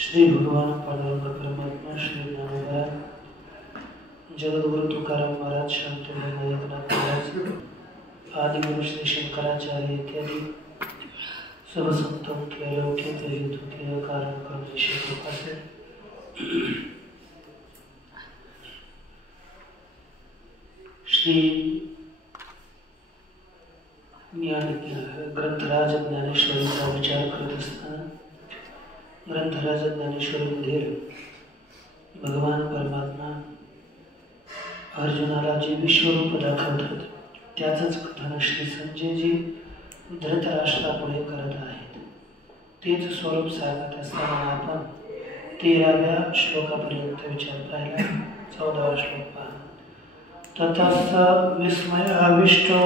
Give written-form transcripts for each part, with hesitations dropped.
श्री भगवान पांडुरंग परमात्मा श्री ज्ञानोबा जगद्गुरु तुकाराम महाराज शांत एकनाथ महाराज आदिगुरु श्री शंकराचार्य इत्यादि सब संतों के अलौकिक युद्ध के कारण करने से कृपा से श्री ग्रंथराज ज्ञानेश्वरीचा विचार करत असताना ग्रंथराज ज्ञानेश्वरीमध्ये भगवान परमात्मा अर्जुनाला जे विश्वरूप दाखवतात त्याचंच कथन श्री संजयजी धृतराष्ट्रापुढे करत आहेत. तेच स्वरूप सांगत असताना आपण 13व्या श्लोकापर्यंत विचार पाहिला. 14वा श्लोक पहा. ततस्स विस्मयाविष्टो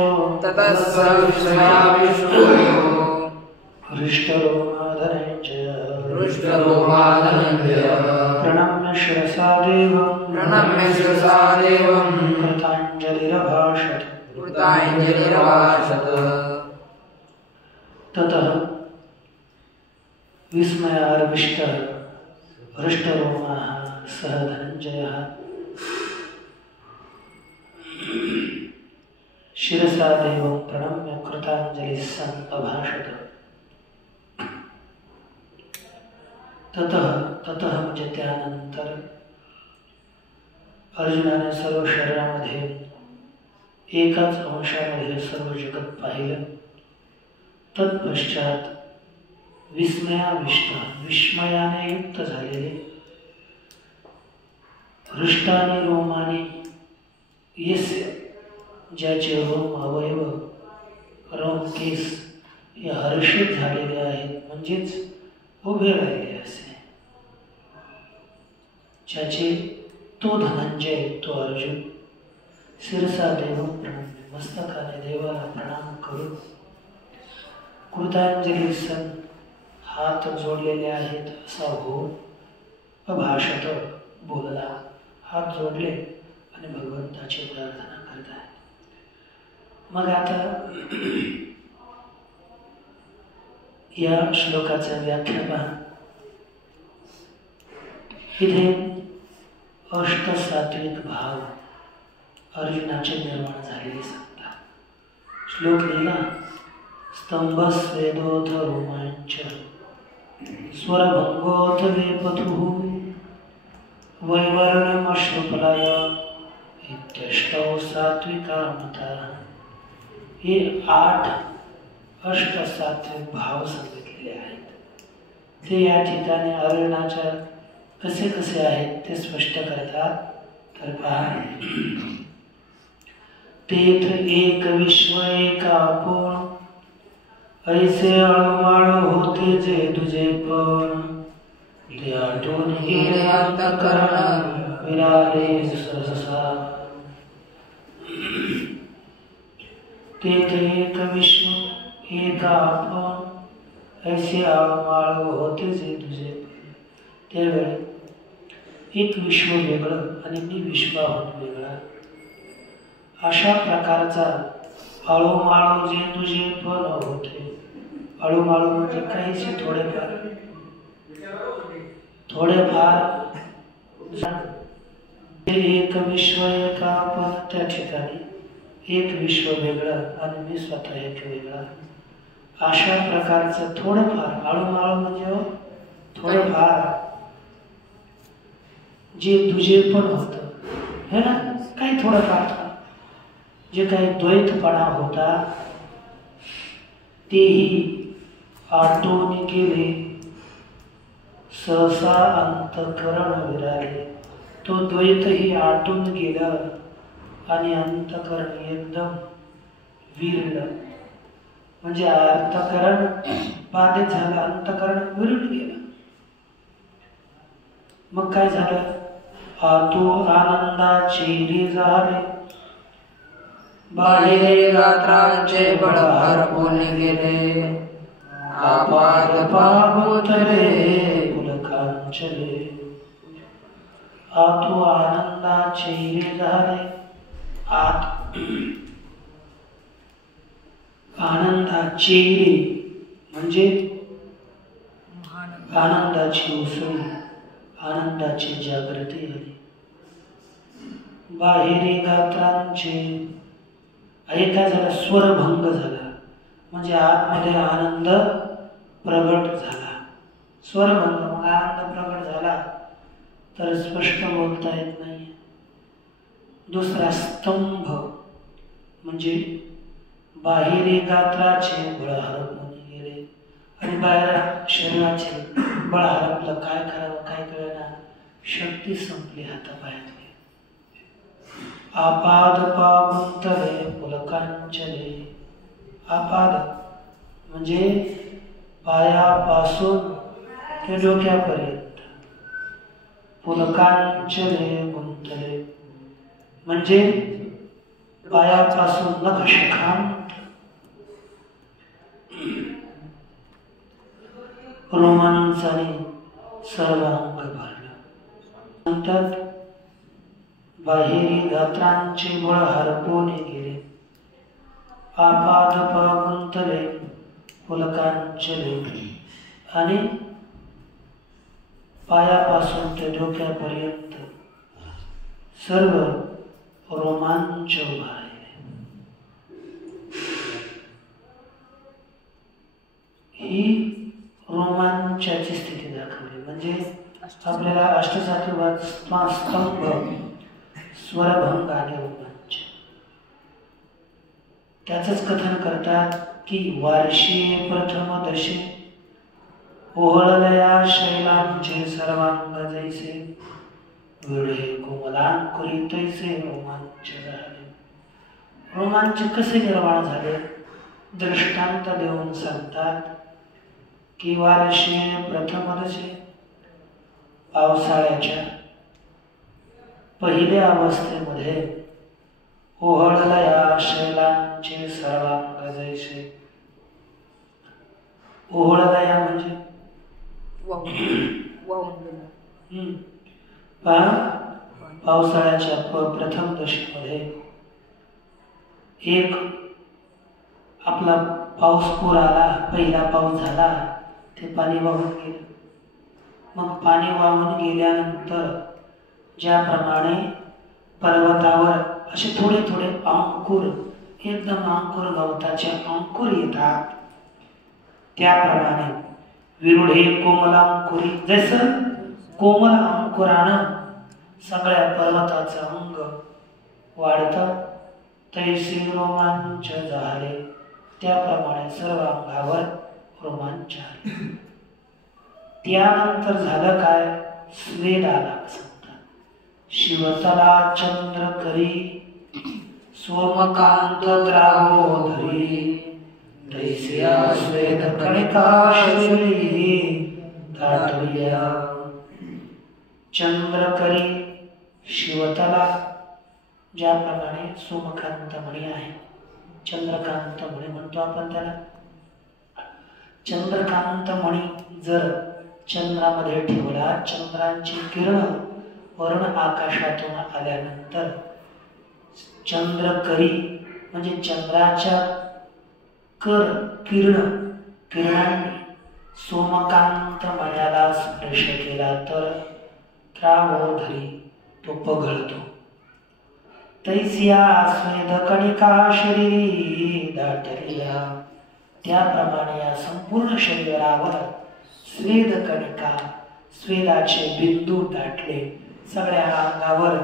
हृष्टरोमाधनञ्जय प्रणम्य शिरसा देवं कृताञ्जलिरभाषत. ततः विस्मयाविष्टः हृष्टरोमः सः धनञ्जयः शिरसा देवं प्रणम्य कृताञ्जलिः सन् अभाषत. ततः म्हणजे त्यानंतर अर्जुनाने सर्व शरीरामध्ये एकाच अंशामध्ये सर्व जगत पाहिलं. तत्पश्चात विस्मयाविष्ट विस्मयाने युक्त झालेले हृष्टानी रोमाने यस्य ज्याचे रोम अवयव रोम केस हे हर्षित झालेले आहेत म्हणजेच उभे राहिले असे ज्याचे तो धनंजय तो अर्जुन शिरसा देव प्रणम्य मस्तकाने देवाला प्रणाम करून कृतांजली सन हात जोडलेले आहेत असा हो अभाषत बोलला. हात जोडले आणि भगवंताची प्रार्थना करत आहे. मग आता या श्लोकाचा व्याख्या पहा. इथे अष्टसात्विक भाव अर्जुनाचे निर्माण झालेले सांगतात. श्लोक लिहिला. स्तंभस्वेदोथ रोमांच स्वरभंगोथ वेपथुः वैवर्णमश्रुफलाय इत्यष्टौ सात्विका मताः. हे 8 अष्टसात्विक भाव सांगितलेले आहेत. ते या ठिकाणी अर्जुनाच्या कसे कसे आहेत ते स्पष्ट करतात. तर पहा. तेथ एक विश्व एक आपण ऐसे अळूमाळू होते जे तुझे पण ते आठवून गेले अंतःकरण विराले सहसा. तेथ एक विश्व एक आपण ऐसे अळूमाळू होते जे तुझे पण. त्यावेळी एक विश्व वेगळं आणि मी विश्वाहून वेगळा अशा प्रकारचा अळूमाळू जे तुझे पण होते. अळूमाळू म्हणजे काहीसे थोडेफार एक विश्व एक आपण त्या ठिकाणी एक विश्व वेगळं आणि मी स्वतः एक वेगळा अशा प्रकारचं थोडंफार अळूमाळू म्हणजे थोडेफार जे तुझे पण होतं है ना. काही थोडंफार जे काही द्वैतपणा होता तेही आटून गेले. सहसा अंतःकरण विराले. तो द्वैतही आटून गेला आणि अंतकरण एकदम विरलं. म्हणजे अंतकरण बाधित झालं, अंतकरण विरून गेलं. मग काय झालं? आतू आनंदाची झाले, बाहेर गात्रांचे बळ हरपून गेले. आपाद पागोतले पुलकांचले. आतू आनंदाची झाले. आत आनंदाची म्हणजे आनंदाची उसळी, आनंदाची जागृती आली. बाहेरी गात्रांचे काय झाला? स्वरभंग झाला. म्हणजे आतमध्ये आनंद प्रगट झाला. स्वरभंग, मग आनंद प्रगट झाला तर स्पष्ट बोलता येत नाही. दुसरा स्तंभ म्हणजे बाहेरी गात्राचे बळ हरपून गेले. आणि बाहेर शरीराचे बळ हरपलं. काय करावं काय कळेना, शक्ती संपली हातापायातली. आपाद पागुंतले पुलकांचले. आपाद म्हणजे पायापासून ते डोक्यापर्यंत. पुलकांचले गुंतले म्हणजे पायापासून नखशिखांत रोमांचाने सर्वांग भरलं. नंतर बाहेरी गात्रांचे बळ हरपून गेले. आपाद पागुंतले पुलकांचले आणि पायापासून ते डोक्यापर्यंत सर्व रोमांच उभा राहिले. ही रोमांचाची स्थिती दाखवली. म्हणजे आपल्याला अष्टचातुर्वाद स्तंभ, स्वरभंग आणि रोमांच, त्याचंच कथन करतात की वार्षिक प्रथम दशे ओहळलया शैलांचे सर्वांग जैसे, विळे कोमलांकुरी तैसे रोमांच झाले. रोमांच कसे निर्माण झाले? दृष्टांत देऊन सांगतात की वार्षिक प्रथम दशे पावसाळ्याच्या पहिल्या अवस्थेमध्ये ओहळलया शैलांचे सर्वांग जैसे. ओहळलया म्हणजे पावसाळ्याच्या प्रथम दशेमध्ये एक आपला पाऊस पूर आला, पहिला पाऊस झाला, ते पाणी वाहून गेलं. मग पाणी वाहून गेल्यानंतर ज्याप्रमाणे पर्वतावर असे थोडे थोडे अंकुर, एकदम अंकुर गवताचे अंकुर येतात, त्याप्रमाणे विरुढे कोमलांकुरी, जसं कोमल अंकुरानं सगळ्या पर्वताचं अंग वाढतं, तैसे रोमांच झाले. त्याप्रमाणे सर्व अंगावर रोमांच आले. त्यानंतर झालं काय? स्वेद आला. शिवतला चंद्र करी सोमकांत द्रावोधरी, तैस्या स्वेद कणिका शरीरी दाटल्या. चंद्र करी शिवतला, ज्याप्रमाणे सोमकांत मणी आहे, चंद्रकांत मणी म्हणतो आपण त्याला. चंद्रकांत मणी जर चंद्रामध्ये ठेवला, चंद्रांची किरण वरून आकाशातून आल्यानंतर चंद्रकरी म्हणजे चंद्राच्या किरणांनी सोमकांत मण्याला स्पर्श केला तर द्रावोधरी, तो पघळतो. तैस्या स्वेद कणिका शरीरी दाटल्या. त्याप्रमाणे या संपूर्ण शरीरावर स्वेद कणिका, स्वेदाचे बिंदू दाटले. सगळ्या अंगावर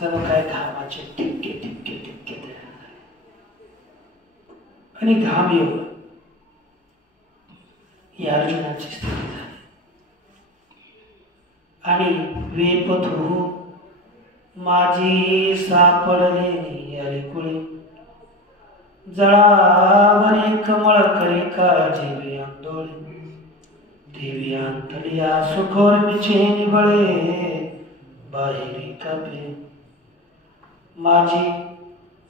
जणू काय घामाचे ठिपके ठिपके ठिपके तयार झाले. आणि घाम येऊन ही अर्जुनाची स्थिती झाली. आणि वेपथू माझी सापडले अलिकुळे जळावरी कमळ करी का जीवी आंदोळे देवी अंतलिया सुखोर्मीचे निबळे बाहेरी कापे माझी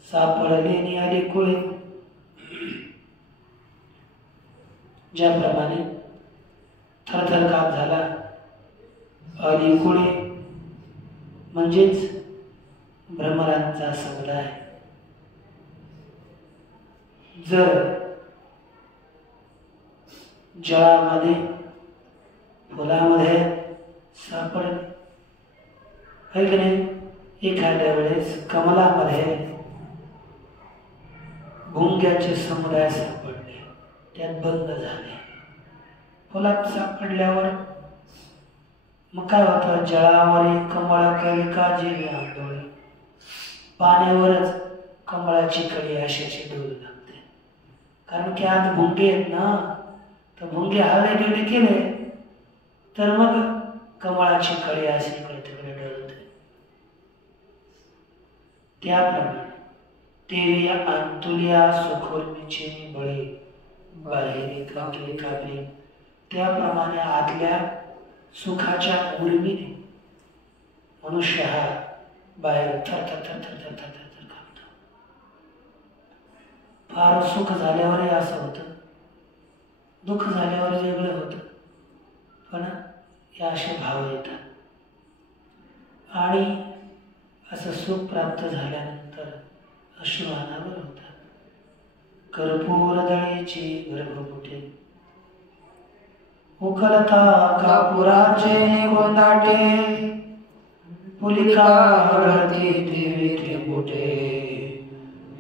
सापडलेली अलिकुळे ज्याप्रमाणे थरथर काप झाला अलिकुळे म्हणजेच भ्रमरांचा समुदाय जर जळामध्ये फुलामध्ये सापडले आहे की नाही एखाद्या वेळेस कमलामध्ये भुंग्याचे समुदाय सापडले त्यात बंद झाले फुलात सापडल्यावर मग काय होतं जळावर कमळ कलिका जीवी आंदोळे पाण्यावरच कमळाची कळी अशाची डोल लागते कारण की आज भुंगे आहेत ना तर भुंगे हवे गेले केले तर मग कमळाची कळी अशी इकडे तिकडे डोलते त्याप्रमाणे देवी अंतुलिया सुखोर्मीची बळी बाहेरी कापले कापले त्याप्रमाणे आतल्या सुखाच्या उर्मीने मनुष्य हा बाहेर थर थर थर थर थर थर थर थर कापतो फार सुख झाल्यावरही असं होतं दुःख झाल्यावर वेगळं होतं पण या असे भाव येतात आणि असं सुख प्राप्त झाल्यानंतर अश्रू अनावर होतात कर्पूर दळीची गर्भपुटे उकलता कापुराचे गोंदाटे पुलिका हळती देवी त्रिपुटे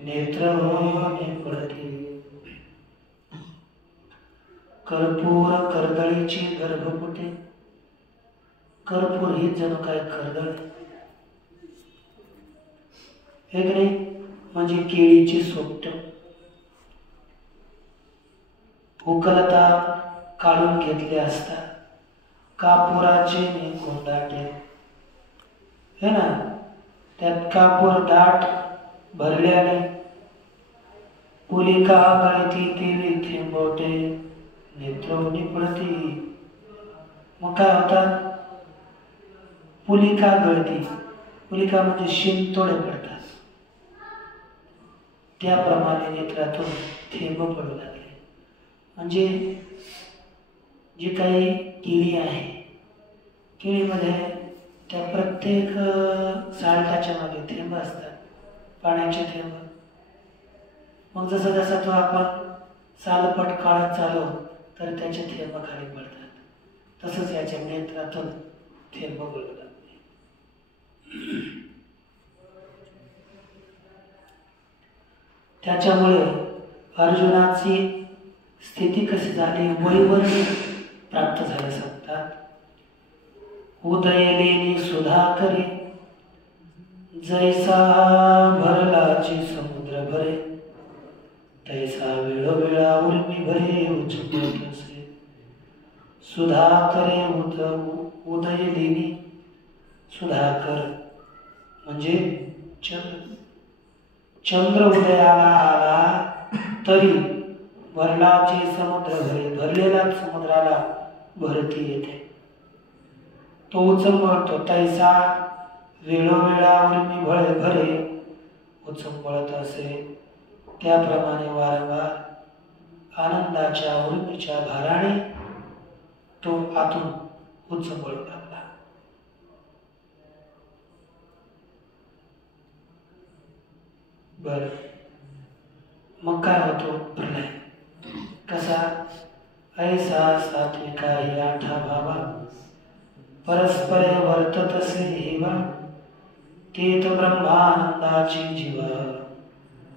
नेत्र पडते कर्पूर कर्दळीची गर्भपुटे कर्पूर ही जणू काय कर्दळ हे की नाही म्हणजे केळीची सोपट उकलता काढून घेतले असता कापुराचे गोंदाटे हे ना त्यात कापूर दाट भरल्याने पुलिका गळती तेवी थेंबवते नेत्रवणी पडती मग काय होतात पुलिका गळती पुलिका म्हणजे शिंतोडे पडतात त्याप्रमाणे नेत्रातून थेंब पडू लागले म्हणजे जी काही केळी आहे केळीमध्ये त्या प्रत्येक साल्टाच्या मागे थेंब असतात पाण्याचे थेंब मग जसं जसं तो आपण सालपट काढत चालू तर त्याचे थेंब खाली पडतात तसंच याच्या नेत्रातून थेंब पडू लागते त्याच्यामुळे अर्जुनाची स्थिती कशी झाली वैवर्ण प्राप्त झाले सांगतात उदयलेली सुधाकरी जैसा भरलाची समुद्र भरे तैसा वेळोवेळा उर्मी भरे उचलत असे सुधाकरे उदयलेली सुधाकर म्हणजे चंद्र उदयाला आला तरी भरलाचे समुद्र भरे भरलेला समुद्राला भरती येते तो उचंबळतो तैसा वेळोवेळावर मी भरे उचंबळत असे त्याप्रमाणे वारंवार आनंदाच्या उर्मीच्या भाराने तो आतून उचंबळू लागला बर मग काय होतो प्रलय कसा ऐसा सात्विका ही आठा भावा परस्परे वर्ततसे हेवा तेत ब्रह्मानंदाची जीवा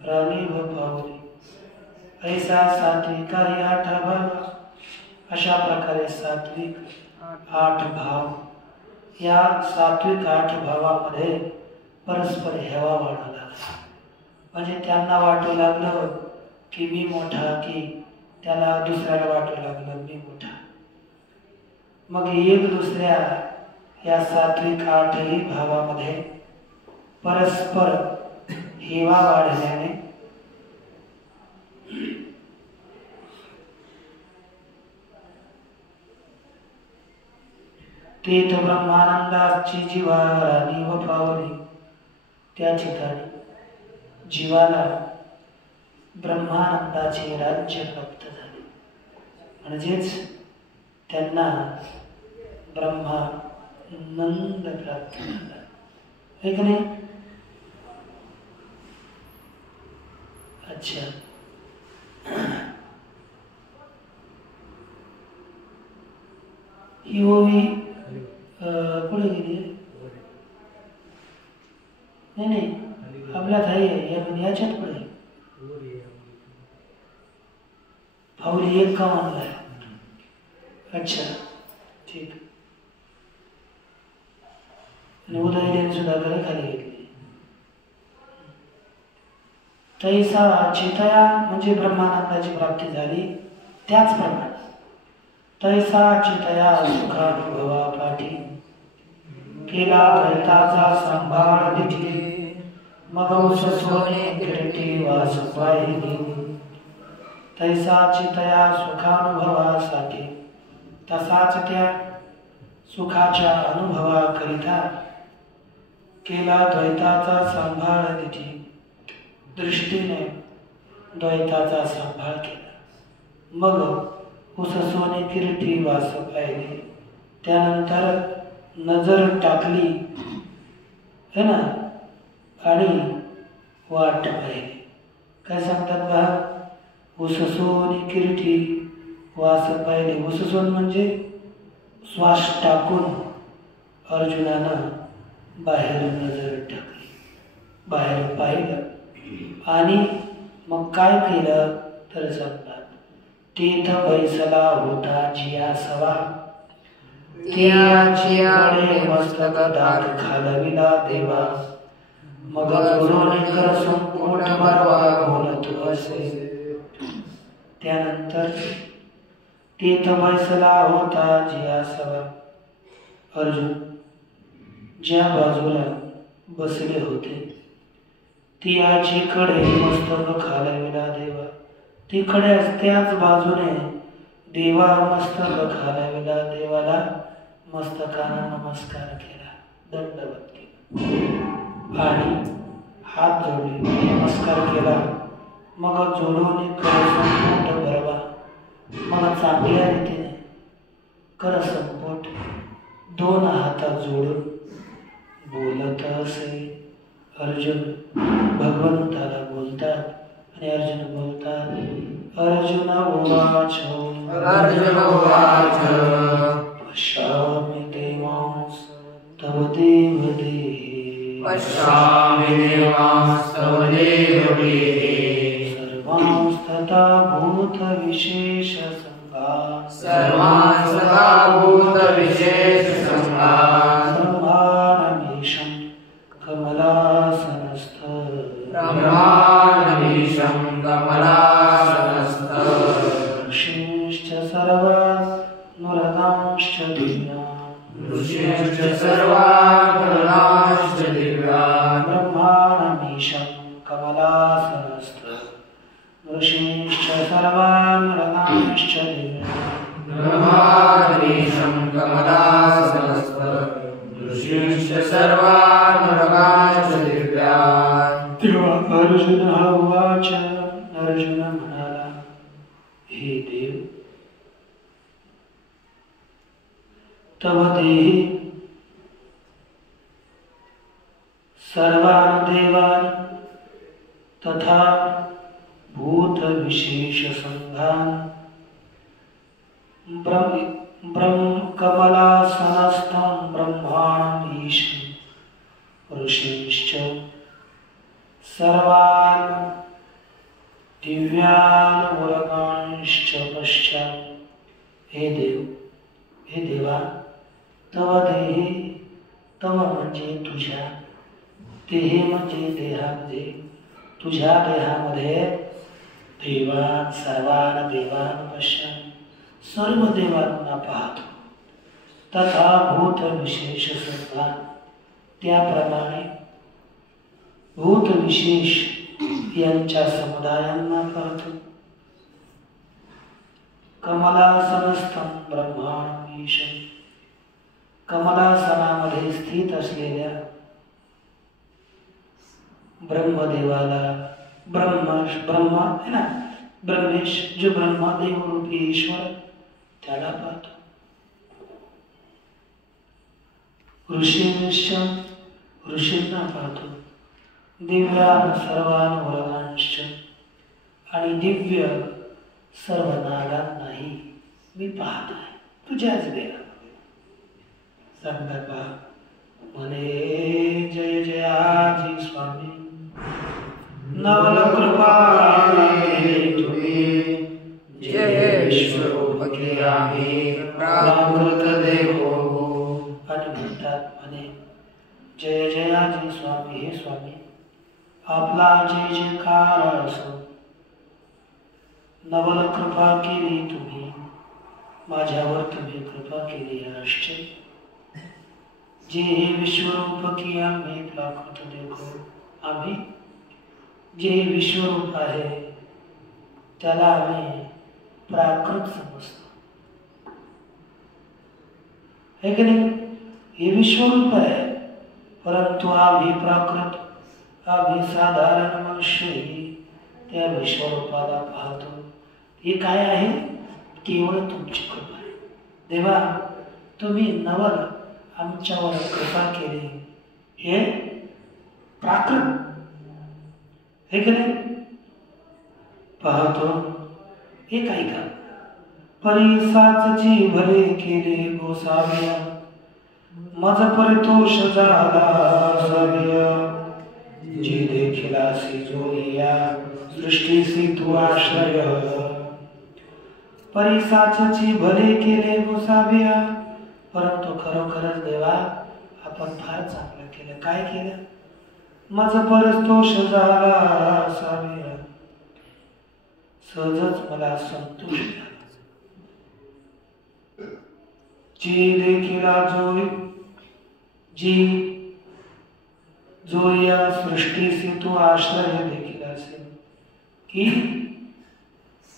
राणीव पावली ऐसा सात्विका ही आठा भावा अशा प्रकारे सात्विक आठ भाव या सात्विक आठ भावामध्ये परस्पर हेवा वाढू लागला म्हणजे त्यांना वाटू लागलं की मी मोठा की त्याला दुसऱ्याला वाटू लागलं मी मोठा मग एक दुसऱ्या या सात्विक आठही भावामध्ये परस्पर हेवा वाढल्याने तेथ ब्रह्मानंदाची जीवा राणी व पावली. त्या ठिकाणी जीवाला ब्रह्मानंदाचे राज्य प्राप्त झाले, म्हणजेच त्यांना ब्रह्मानंद प्राप्त झाला. है की नाही? अच्छा, ही ओवी कुठे गेली? नाही, आपल्यात आहे, याच्यात पुढे फावली एक का मानलाय. अच्छा, ठीक. आणि उदयने सुद्धा खाली घेतली. तैसा चितया म्हणजे ब्रह्मानंदाची प्राप्ती झाली. त्याचप्रमाणे तैसा चितया सुखानुभवा पाठी केला द्वैताचा सांभाळ दिठी. मग सोने किरटी वास पाहिली. तैसा चितया सुखानुभवासाठी तसाच त्या सुखाच्या अनुभवाकरिता केला द्वैताचा सांभाळ दिठी. दृष्टीने द्वैताचा सांभाळ केला. मग उससोने किरटी वास पाहिली. त्यानंतर नजर टाकली है ना, आणि वाट पाहिली. काय सांगतात पहा, उससोने किरटी वास पाहिली. उससोन म्हणजे श्वास टाकून अर्जुनानं बाहेर नजर टाकली, बाहेर पाहिलं. आणि मग काय केलं तर सांगतात, तेथ बैसला होता जिया सवा. त्याच्याकडे मस्तक दात खालविला देवा. मग जोडून कर संपूर्ण बरवा बोलत असे. त्यानंतर तेथ बैसला होता जिया सवा. अर्जुन ज्या बाजूला बसले होते त्याच्याकडे मस्तक खालविला देवा. तिकडे त्याच बाजूने देवा मस्तक खालविला. देवाला मस्तकानं नमस्कार केला, दंडवत केला आणि हात जोडले, नमस्कार केला. मग जोडून कर संपोट भरवा. मग चांगल्या रीतीने कर संपोट दोन हातात जोडून बोलत असे. अर्जुन भगवंताला बोलतात आणि अर्जुन बोलतात. अर्जुन उवाच पश्यामि देवांस तव देव देहे. पश्यामि देवांस तव देव देहे. सर्वांस्तथा भूत विशेष संगा. सर्वांस्तथा भूत विशेष संगा. ब्रह्मानमीशं कमलासनस्थ. ब्रह्मानमीशं कमलासनस्थ. ऋषींश्च सर्वान् नुरगांश्च दिव्यान्. ऋषींश्च सर्वान् नुरगांश्च दिव्यान्. ब्रह्मानमीशं कमलासनस्थ. ऋषींश्च सर्वान् नुरगांश्च दिव्यान्. ब्रह्मानमीशं कमलासनस्थ. ऋषींश्च सर्वान् नुरगांश्च दिव्यान्. तेव्हा अर्जुनः उवाच. अर्जुन म्हणाला, हे देव, तव देहि सर्वान् देवान् तथा भूत विशेष संघान्. कमलासनस्थं ब्रह्माणमीशं ऋषींश्च सर्वान् दिव्यान् उरगांश्च पश्चात्. हे देव, हे देवा, तव देहि, तव म्हणजे तुझ्या, देहि म्हणजे देहामध्ये, तुझ्या देहामध्ये देवान सर्वान देवान पश्यामि, सर्व देवांना पाहतो. तथा भूत विशेष संघान, त्याप्रमाणे भूत विशेष यांच्या समुदायांना पाहतो. कमलासनस्थं ब्रह्मांडमीशं, कमलासनामध्ये स्थित असलेल्या ब्रह्मदेवाला, ब्रह्मा है ना, ब्रह्मेश जो ब्रह्मदेव रूपी ईश्वर, त्याला पाहतो. ऋषींश, ऋषींना पाहतो. दिव्यान सर्वान वर्गांश, आणि दिव्य सर्व नागांनाही मी पाहत आहे तुझ्याच देहामध्ये. संदर्भा म्हणे जय जयाजी स्वामी, नवल कृपा तुम्ही, जय विश्वरूप की आम्ही प्राकृत देखो. आणि म्हणतात म्हणे जय जयाजी स्वामी, हे स्वामी आपला जय जयकार असो. नवल कृपा केली तुम्ही, माझ्यावर तुम्ही कृपा केली आश्चर्य. जे हे विश्वरूप की आम्ही प्राकृत देखो, आम्ही जे विश्वरूप आहे त्याला आम्ही प्राकृत समजतो, है की नाही. हे विश्वरूप आहे, परंतु आम्ही प्राकृत, आम्ही साधारण मनुष्यही त्या विश्वरूपाला पाहतो. हे काय आहे? केवळ तुमची कृपा आहे देवा. तुम्ही नवल आमच्यावर कृपा केली, हे प्राकृत, हे की नाही. पाहतो एक ऐका. परिसाची भले केले गोसाव्या, मज परितोष झाला साव्या. जी देखिलासी जोया सृष्टीसी तू आश्रय. परिसाची भले केले गोसाव्या, परंतु खरोखरच देवा आपण फार चांगलं केलं. काय केलं? मज परितोष झाला साव्या, सहजच मला संतोष झाला. जी देखिला जो या सृष्टीसी तू आश्रय देखील असेल, की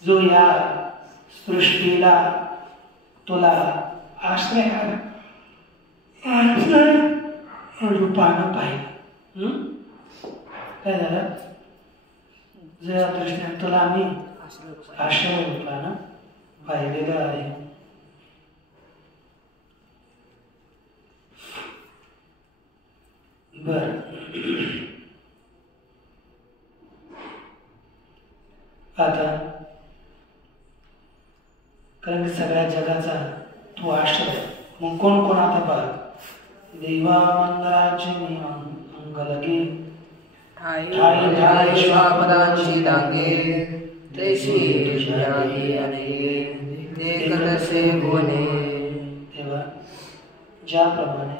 जो या सृष्टीला तुला आश्रय रूपानं पाहिलं. काय झालं? ज्या दृष्टीने तुला आम्ही आश्रय रूपानं पाहिलेलं आहे. बर, आता कारण की सगळ्या जगाचा तू आश्रय, मग कोण कोण आता पाह. देवा मंदराचे मी अंग लगे, ठाई ठाई श्वापदांची डांगे, तैसी तुझ्याही अनेके, ते कलसे गोने. तेव्हा ज्याप्रमाणे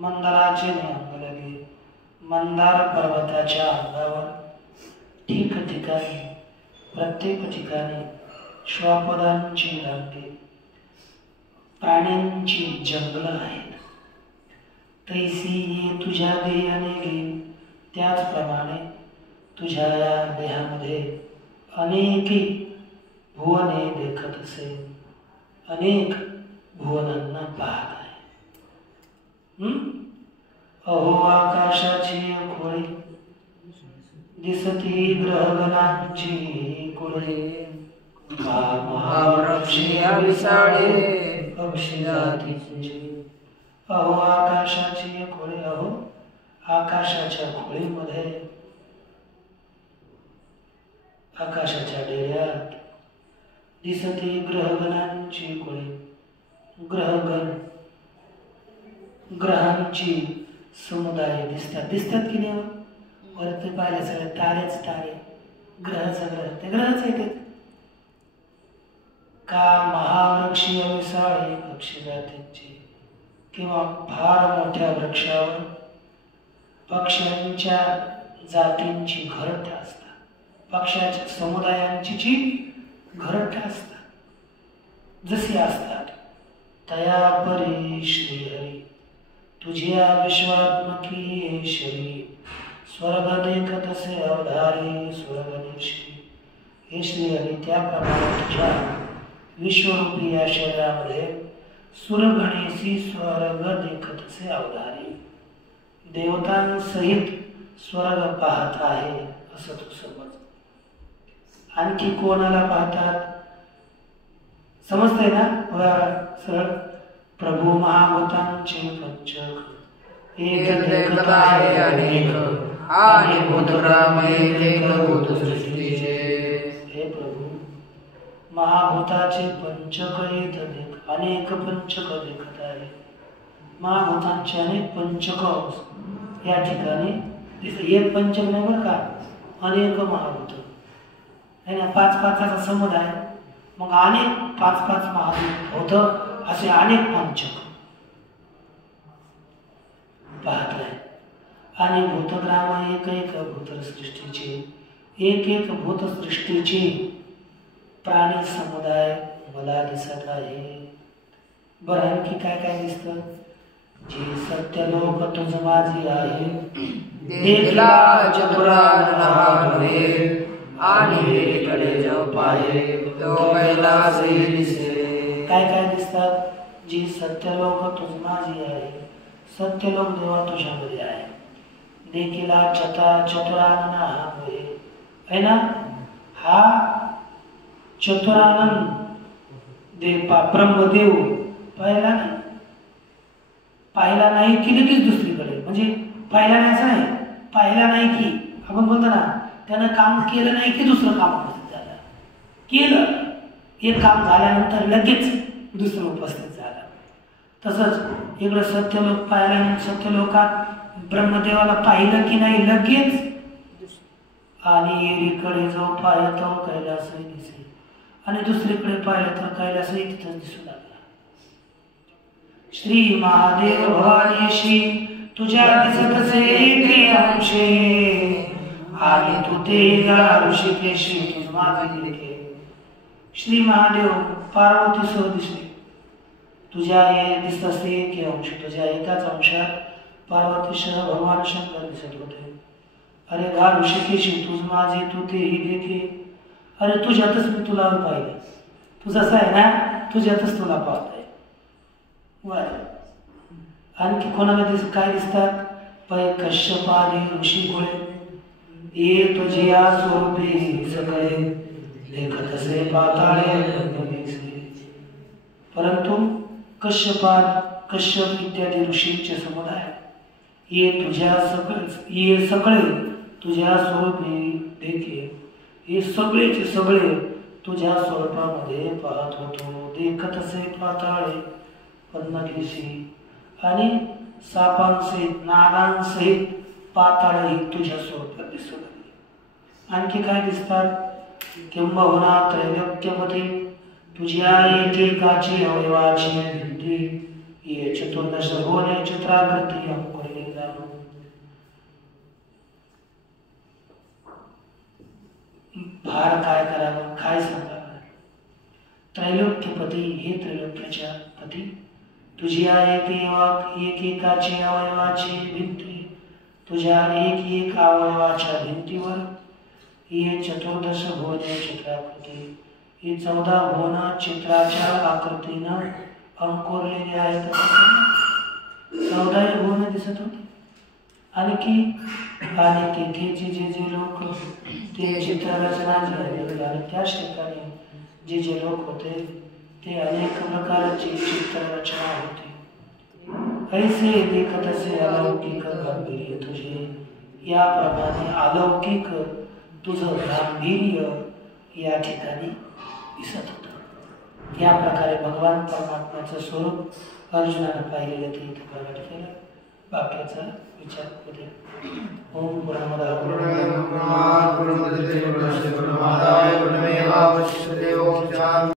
मंदराचे अंग लगे, मंदार पर्वताच्या अंगावर ठिकठिकाणी, प्रत्येक ठिकाणी श्वापदांची डांगे, प्राण्यांची जंगलं आहेत. तैसी ये तुझ्या देहाने गे, त्याचप्रमाणे तुझ्या या देहामध्ये अनेकी भुवने देखत असे, अनेक भुवनांना पाहत आहे. अहो आकाशाची खोळी, दिसती ग्रहगणांची कुळे. महावृक्षी अविसाळे, पक्षी जातींची. अहो आकाशाची खोळी, अहो आकाशाच्या खोळीमध्ये, आकाशाच्या डेऱ्यात दिसती ग्रहगणांची कुळे. ग्रहगण, ग्रहांची समुदाय दिसतात की नाही. वरती पाहिले सगळे तारेच तारे, ग्रह सगळं ते ग्रहच आहेत. का महावृक्षी विसाळे पक्षी जातींची, किंवा फार मोठ्या वृक्षावर पक्ष्यांच्या जातींची घरटं असतात, पक्ष्याच्या समुदायांची जी घरटं असतात, जशी असतात. तया परी श्रीहरी, तुझिया विश्वात्मकी शरीर स्वर्ग देखत असे अवधारी स्वर्गदेशी. हे श्री हरी, त्याप्रमाणे तुझ्या विश्वरूपी या शरीरामध्ये सुरगणेशी स्वर्ग देखत असे अवधारी, देवतांसहित स्वर्ग पाहत आहे असं तू समज. आणखी कोणाला पाहतात समजतंय ना सरळ? प्रभू महाभूतांचे पंचक एक देखत आहे अनेक, आणि भूतग्रामय देखभूत सृष्टीचे. हे प्रभू, महाभूताचे पंचक येत देख, अनेक पंचक देखत आहे. महाभूतांचे अनेक पंचक या ठिकाणी एक पंचक नाही बरं का, अनेक महाभूत आहे ना. 5-5चा समुदाय, मग अनेक 5-5 महाभूत होत असे अनेक पंचक पाहत आहे. आणि भूतग्राम एक भूतसृष्टीचे, एक भूतसृष्टीचे प्राणी समुदाय मला दिसत आहे. बरं आणखी काय काय दिसतं? जे सत्य लोक तुझ माझी आहे, देखला चतुरानन नव्हे, आणि एकीकडे जो पाहे तो कैलासही दिसे. काय काय दिसतात? जी सत्य लोक तुझ माझी आहे, सत्य लोक देवा तुझ्यामध्ये आहे. देखीला चतुरानन हा आहे ना. हा चतुरानन ब्रह्मदेव पाहिला नाही की लगेच दुसरीकडे, म्हणजे पाहिला नाही असं नाही, पाहिला नाही की आपण बोलतो ना, त्यानं काम केलं नाही की दुसरं काम उपस्थित झालं. केलं एक काम झाल्यानंतर लगेच दुसरं उपस्थित झालं. तसंच इकडं सत्यलोक पाहिल्यानंतर सत्यलोकात ब्रह्मदेवाला पाहिलं की नाही लगेच, आणि एकीकडे जो पाहिला तो कैलासही दिसे, आणि दुसरीकडे पाहिलं तर कैलासही तिथंच दिसू लागला. श्री महादेव भवानीशी तुझ्या दिसतसे एके अंशे, आणि तू ते ऋषिकेशी तुझ माझे देखे. श्री महादेव पार्वतीसह दिसले. तुझ्या दिसतसे एके अंश, तुझ्या एकाच अंशात पार्वतीसह भगवान शंकर दिसत होते. अरे गा ऋषिकेशी तुझ माझे तू तेही देखे. अरे तुझ्यातच मी तुला पाहिले, तू जसा आहे ना तुझ्यातच तुला पाहतोय. आणखी कोणाला काय दिसतात? पै कश्यपादी ऋषी गोळे, ये तुझिया स्वरूपी सगळे देखत असे पाताळे. परंतु कश्यप इत्यादी ऋषींचे समुदाय ये सगळे तुझ्या स्वरूपी देखे, हे सगळेचे सगळे तुझ्या स्वरूपामध्ये पाहत होतो. देखत असे पाताळे पद्मकेशी, आणि सापांसहित नागांसहित पाताळही तुझ्या स्वरूपात दिसू लागली. आणखी काय दिसतात? किंबहुना त्रैलोक्यपती तुझ्या एकेकाची अवयवाची भिंती, ये चतुर्दश भुवने चित्राकृती अंकुरली जाणून. फार काय करावं, काय सांगावं? त्रैलोक्यपती, हे त्रैलोक्याच्या पती, तुझ्या एकेकाची अवयवाची भिंती, तुझ्या एक अवयवाच्या भिंतीवर ये चतुर्दश भुवने चित्राकृती, ही 14 भुवन चित्राच्या आकृतीनं अंकोरलेली आहेत. 14 भुवन दिसत होती. आणि तेथेचे जे लोक ते चित्ररचना झाली, आणि त्याच ठिकाणी जे लोक होते ते अनेक प्रकारची चित्ररचना होती. ऐसे देखत असे अलौकिक गांभीर्य तुझे, याप्रमाणे अलौकिक तुझं गांभीर्य या ठिकाणी दिसत होतं. या प्रकारे भगवान परमात्म्याचं स्वरूप अर्जुनानं पाहिलेलं ते इथं प्रकट केलं. बाकीचा विचार करूया. ओम पूर्णमदः पूर्णमिदं पूर्णात् पूर्णमुदच्यते पूर्णस्य पूर्णमादाय पूर्णमेवावशिष्यते. ओम शांती.